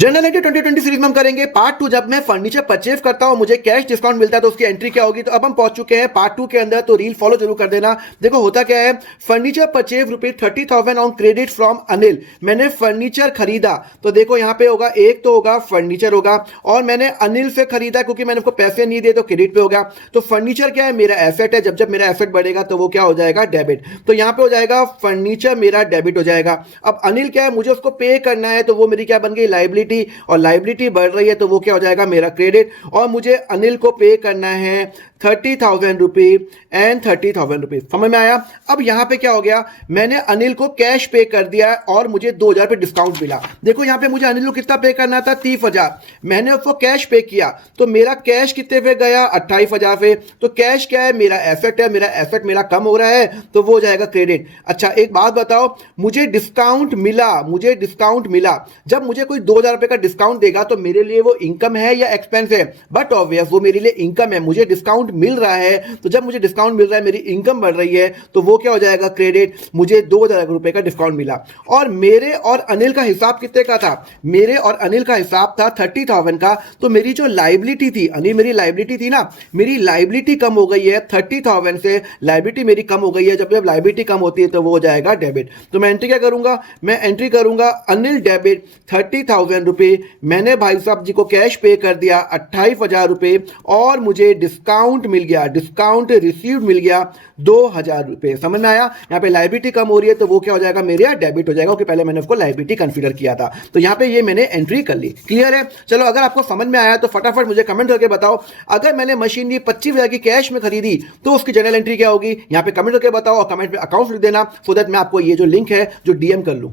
General entry 2020 series में हम करेंगे पार्ट 2। जब मैं फर्नीचर परचेज करता हूं मुझे कैश डिस्काउंट मिलता है तो उसकी एंट्री क्या होगी। तो अब हम पहुंच चुके हैं पार्ट 2 के अंदर, तो रील फॉलो जरूर कर देना। देखो होता क्या है, furniture purchase ₹30,000 on credit from Anil. मैंने फर्नीचर खरीदा तो देखो यहाँ पे होगा, एक तो होगा फर्नीचर होगा और मैंने अनिल से खरीदा क्योंकि मैंने उसको पैसे नहीं दिए तो क्रेडिट पे हो गया। तो फर्नीचर क्या है, मेरा एसेट है। जब जब मेरा एसेट बढ़ेगा तो वो क्या हो जाएगा, डेबिट। तो यहाँ पे हो जाएगा फर्नीचर मेरा डेबिट हो जाएगा। अब अनिल क्या है, मुझे उसको पे करना है तो वो मेरी क्या बन गई, लाइबिलिटी। और लाइबिलिटी बढ़ रही है तो वो क्या हो जाएगा, मेरा क्रेडिट। और मुझे अनिल को पे करना है 30,000 रुपीज एंड 30,000 रुपीज। समझ में आया। अब यहां पे क्या हो गया, मैंने अनिल को कैश पे कर दिया और मुझे 2,000 पे डिस्काउंट मिला। देखो यहां पे मुझे अनिल को कितना पे करना था, 30,000। मैंने उसको कैश पे किया तो मेरा कैश कितने पे गया, 28,000 पे। तो कैश क्या है, मेरा एसेट है। मेरा एसेट मेरा कम हो रहा है तो वो हो जाएगा क्रेडिट। अच्छा एक बात बताओ, मुझे डिस्काउंट मिला, मुझे डिस्काउंट मिला। जब मुझे कोई 2,000 रुपए का डिस्काउंट देगा तो मेरे लिए वो इनकम है या एक्सपेंस है, बट ऑब्वियस वो मेरे लिए इनकम है। मुझे डिस्काउंट मिल रहा है तो जब मुझे डिस्काउंट मिल रहा है, मेरी इनकम बढ़ रही है तो वो क्या हो जाएगा, क्रेडिट। मुझे 2,000 रुपए का डिस्काउंट मिला। और मेरे और अनिल का हिसाब कितने का था, मेरे और अनिल का हिसाब था 30,000 का। तो मेरी जो लाइबिलिटी थी, अनिल मेरी लाइबिलिटी थी ना, मेरी लाइबिलिटी कम हो गई है 30,000 से। लाइबिलिटी मेरी कम हो गई है। जब लाइबिलिटी कम होती है तो वो हो जाएगा डेबिट। तो मैं एंट्री क्या करूंगा, मैं एंट्री करूंगा अनिल डेबिट 30,000 रुपए। मैंने भाई साहब जी को कैश पे कर दिया 28,000 रुपए और मुझे डिस्काउंट मिल गया, डिस्काउंट रिसीव मिल गया 2,000 रुपए। समझ में आया। यहाँ पे लाइबिलिटी कम हो रही है तो वो क्या हो जाएगा, मेरे यहाँ डेबिट हो जाएगा क्योंकि पहले मैंने उसको लाइबिलिटी कंसीडर किया था। तो यहाँ पे ये मैंने एंट्री कर ली। क्लियर है। चलो अगर आपको समझ में आया तो फटाफट मुझे कमेंट करके बताओ। अगर मैंने मशीनरी 25,000 की कैश में खरीदी तो उसकी जनरल एंट्री क्या होगी, यहाँ पे कमेंट करके बताओ और कमेंट में अकाउंट लिख देना सो दैट मैं आपको ये जो लिंक है जो डीएम कर लूं।